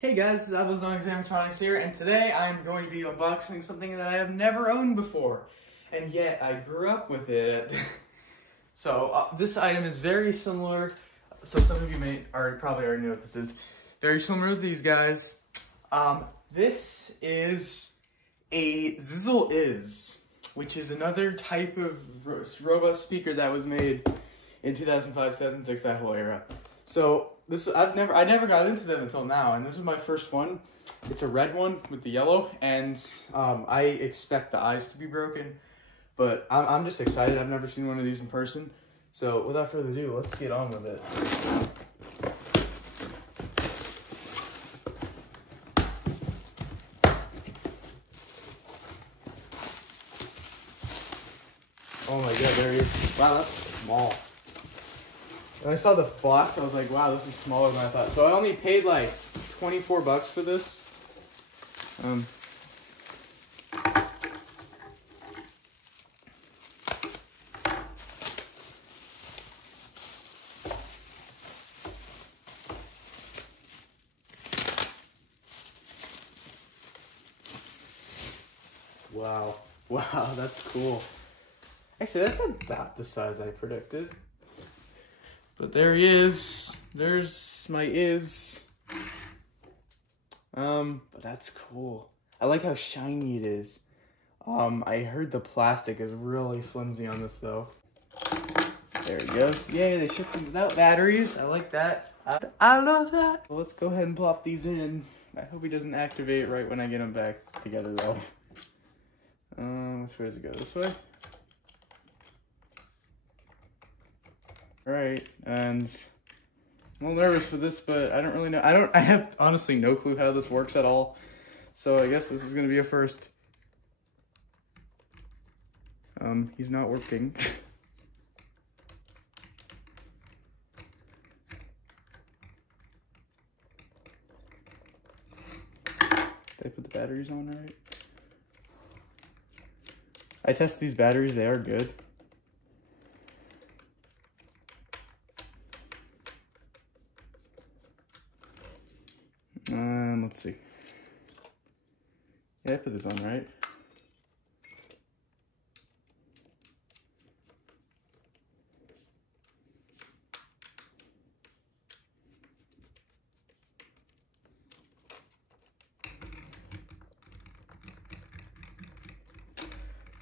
Hey guys, this is Animatronics here, and today I'm going to be unboxing something that I have never owned before, and yet I grew up with it. This item is very similar, so some of you may probably already know what this is. Very similar to these guys. This is a Zizzle, which is another type of robust speaker that was made in 2005, 2006, that whole era. So I never got into them until now, and this is my first one. It's a red one with the yellow, and I expect the eyes to be broken, but I'm just excited. I've never seen one of these in person. So without further ado, let's get on with it. Oh my god, there he is. Wow, that's small. When I saw the box, I was like, wow, this is smaller than I thought. So I only paid like 24 bucks for this. Wow, that's cool. Actually, that's about the size I predicted. But there he is. There's my but that's cool. I like how shiny it is. I heard the plastic is really flimsy on this though. There he goes. Yay, they shipped them without batteries. I like that. I love that. Well, let's go ahead and plop these in. I hope he doesn't activate right when I get them back together though. Which way does it go? This way? Alright, and I'm a little nervous for this, but I don't really know. I have honestly no clue how this works at all. So I guess this is gonna be a first. He's not working. Did I put the batteries on right? I tested these batteries, they are good. Let's see. Yeah, I put this on right.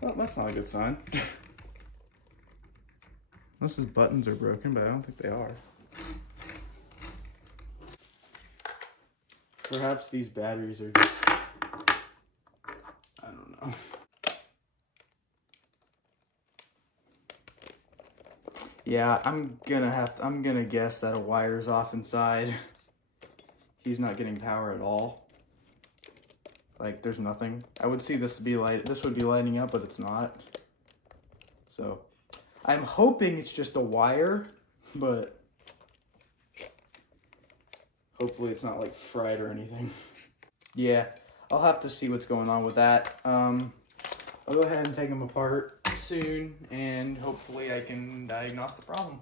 Well, that's not a good sign. Unless his buttons are broken, but I don't think they are. Perhaps these batteries are just, I don't know. Yeah, I'm gonna guess that a wire's off inside. He's not getting power at all. Like, there's nothing. I would see this would be lighting up, but it's not. So, I'm hoping it's just a wire, but hopefully it's not like fried or anything. Yeah, I'll have to see what's going on with that. I'll go ahead and take them apart soon, and hopefully I can diagnose the problem.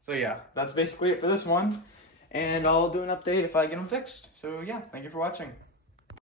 So yeah, that's basically it for this one, and I'll do an update if I get them fixed. So yeah, thank you for watching.